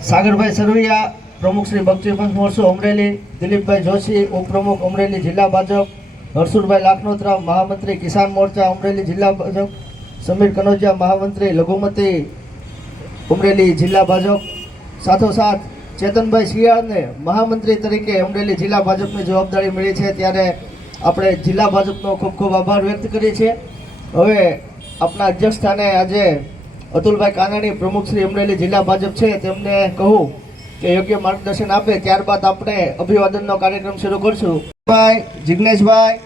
सागरभाई सरवैया प्रमुख श्री भक्ति पंथ मोर्चो अमरेली, दिलीपभाई जोशी उपप्रमुख अमरेली जिला भाजप, हरसुरभाई लाखनोत्रा महामंत्री किसान मोर्चा अमरेली जिला भाजप, समीर कनोजिया महामंत्री लघुमती अमरेली जिला भाजप, साथोसाथ चेतनभाई शियाळ ने महामंत्री तरीके अमरेली जिला भाजपनी जवाबदारी मिली है, त्यारे આપણે જિલ્લા ભાજપનો ખૂબ ખૂબ આભાર વ્યક્ત કરીએ છીએ। હવે આપણા અધ્યક્ષ સ્થાને આજે અતુલભાઈ કાનાણી પ્રમુખ શ્રી અમરેલી જિલ્લા ભાજપ છે, તેમને કહું કે યોગ્ય માર્ગદર્શન આપે, ત્યારબાદ આપણે અભિવાદનનો કાર્યક્રમ શરૂ કરશું। ભાઈ જિગ્નેશભાઈ,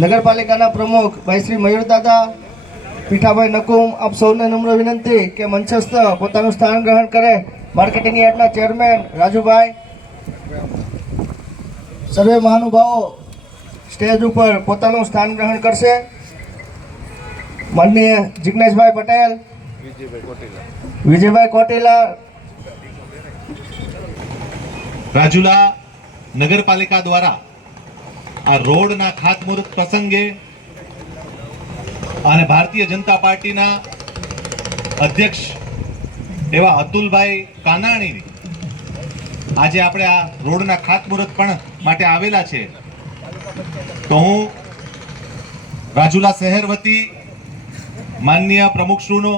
નગરપાલિકાના પ્રમુખ ભાઈ શ્રી મયુરદાદા, પીઠાભાઈ નકુમ, આપ સૌને નમ્ર વિનંતી કે મંચસ્થ પોતાનું સ્થાન ગ્રહણ કરે। માર્કેટિંગ યાર્ડના ચેરમેન રાજુભાઈ, સર્વે મહાનુભાવો स्टेज पर पोतानु स्थान ग्रहण करशे। माननीय जिग्नेशभाई पटेल, विजयभाई कोटेला, રાજુલા નગરપાલિકા દ્વારા આ રોડના ખાતમુહૂર્ત પ્રસંગે અને ભારતીય જનતા પાર્ટીના અધ્યક્ષ એવા અતુલભાઈ કાનાણી આજે આપણે આ રોડના ખાતમુહૂર્ત પણ માટે આવેલા છે। તો હું રાજુલા શહેર વતી માનનીય પ્રમુખશ્રીનો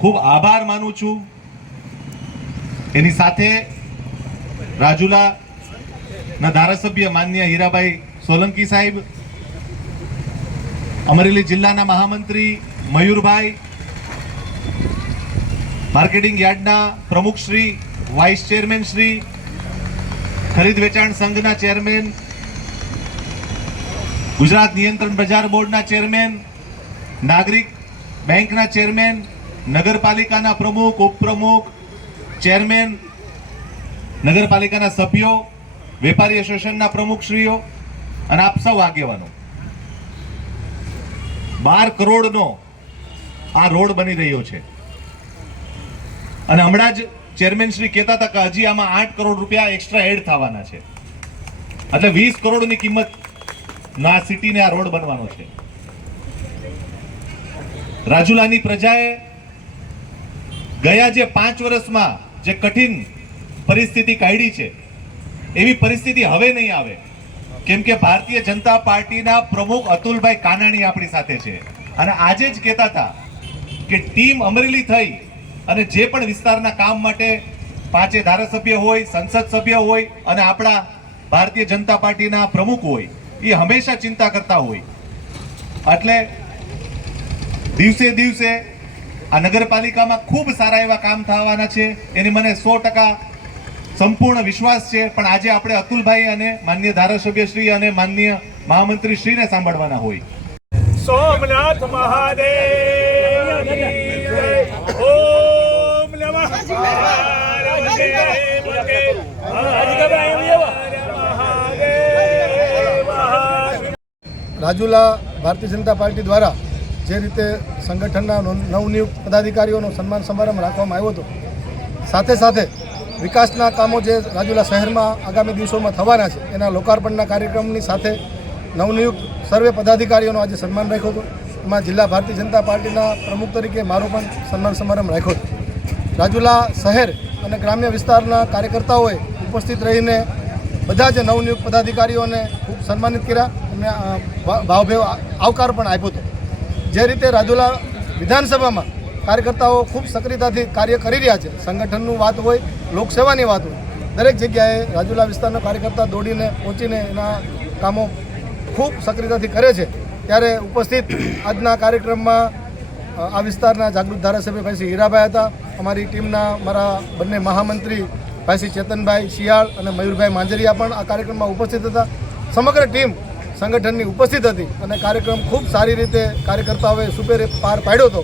ખૂબ આભાર માનું છું। એની સાથે રાજુલાના ધારાસભ્ય માનનીય હીરાભાઈ સોલંકી સાહેબ, અમરેલી જિલ્લાના મહામંત્રી મયુરભાઈ, માર્કેટિંગ યાર્ડના પ્રમુખશ્રી, વાઇસ ચેરમેન શ્રી, ખરીદ વેચાણ સંઘના ચેરમેન, गुजरात नियंत्रण बजार बोर्ड चेरमेन, नागरिक बैंक चेरमेन, नगरपालिका प्रमुख, उपप्रमुख, चेरमेन, नगरपालिका सभ्यों, वेपारी एसोसिएशन प्रमुखश्रीओ अने आप सौ आगेवानो 12 करोड़ आ रोड बनी रह्यो छे अने हमणां ज चेरमेन श्री कहेता हता के हजी आमां 8 करोड़ रुपया एक्स्ट्रा एड थवाना छे, एटले 20 करोड़ नी किंमत ना सिटी ने आ रोड बनवानो छे। રાજુલાની પ્રજાએ ગયા જે 5 વર્ષમાં જે કઠિન પરિસ્થિતિ કાઢી છે એવી પરિસ્થિતિ હવે નહીં આવે, કેમ કે ભારતીય જનતા પાર્ટીના પ્રમુખ અતુલભાઈ કાનાણી આપણી સાથે છે અને આજે જ કહેતા હતા કે ટીમ અમરેલી થઈ અને જે પણ વિસ્તારના કામ માટે 5 ધારાસભ્ય હોય, સંસદ સભ્ય હોય અને આપણા ભારતીય જનતા પાર્ટીના પ્રમુખ હોય, ये हमेशा चिंता करता हो। એટલે દિવસે દિવસે આ નગરપાલિકામાં ખૂબ સારા એવા કામ થવાના છે, એની મને 100% સંપૂર્ણ વિશ્વાસ છે। પણ આજે આપણે અતુલભાઈ અને માનનીય ધારાસભ્ય શ્રી અને માનનીય મહામંત્રી શ્રીને સાંભળવાના હોય। સોમનાથ મહાદેવ ઓમ નમઃ રાજુલા ભારતીય જનતા પાર્ટી દ્વારા જે રીતે સંગઠનના નવનિયુક્ત પદાધિકારીઓનો સન્માન સમારંભ રાખવામાં આવ્યો હતો, સાથે સાથે વિકાસના કામો જે રાજુલા શહેરમાં આગામી દિવસોમાં થવાના છે એના લોકાર્પણના કાર્યક્રમની સાથે નવનિયુક્ત સર્વે પદાધિકારીઓનો આજે સન્માન રાખ્યો હતો। એમાં જિલ્લા ભારતીય જનતા પાર્ટીના પ્રમુખ તરીકે મારો પણ સન્માન સમારંભ રાખ્યો હતો। રાજુલા શહેર અને ગ્રામ્ય વિસ્તારના કાર્યકર્તાઓએ ઉપસ્થિત રહીને બધા જ નવનિયુક્ત પદાધિકારીઓને ખૂબ સન્માનિત કર્યા અને ભાવભેર આવકાર પણ આપ્યો હતો। જે રીતે રાજુલા વિધાનસભામાં કાર્યકર્તાઓ ખૂબ સક્રિયતાથી કાર્ય કરી રહ્યા છે, સંગઠનનું વાત હોય, લોકસેવાની વાત હોય, દરેક જગ્યાએ રાજુલા વિસ્તારના કાર્યકર્તા દોડીને પહોંચીને એના કામો ખૂબ સક્રિયતાથી કરે છે। ત્યારે ઉપસ્થિત આજના કાર્યક્રમમાં આ વિસ્તારના જાગૃત ધારાસભ્ય ભાઈ શ્રી હીરાભાઈ હતા, અમારી ટીમના મારા બંને મહામંત્રી ભાઈ શ્રી ચેતનભાઈ શિયાળ અને મયુરભાઈ માંજરિયા પણ આ કાર્યક્રમમાં ઉપસ્થિત હતા। સમગ્ર ટીમ સંગઠનની ઉપસ્થિત હતી અને કાર્યક્રમ ખૂબ સારી રીતે કાર્યકર્તાઓએ સુપેરે પાર પાડ્યો હતો।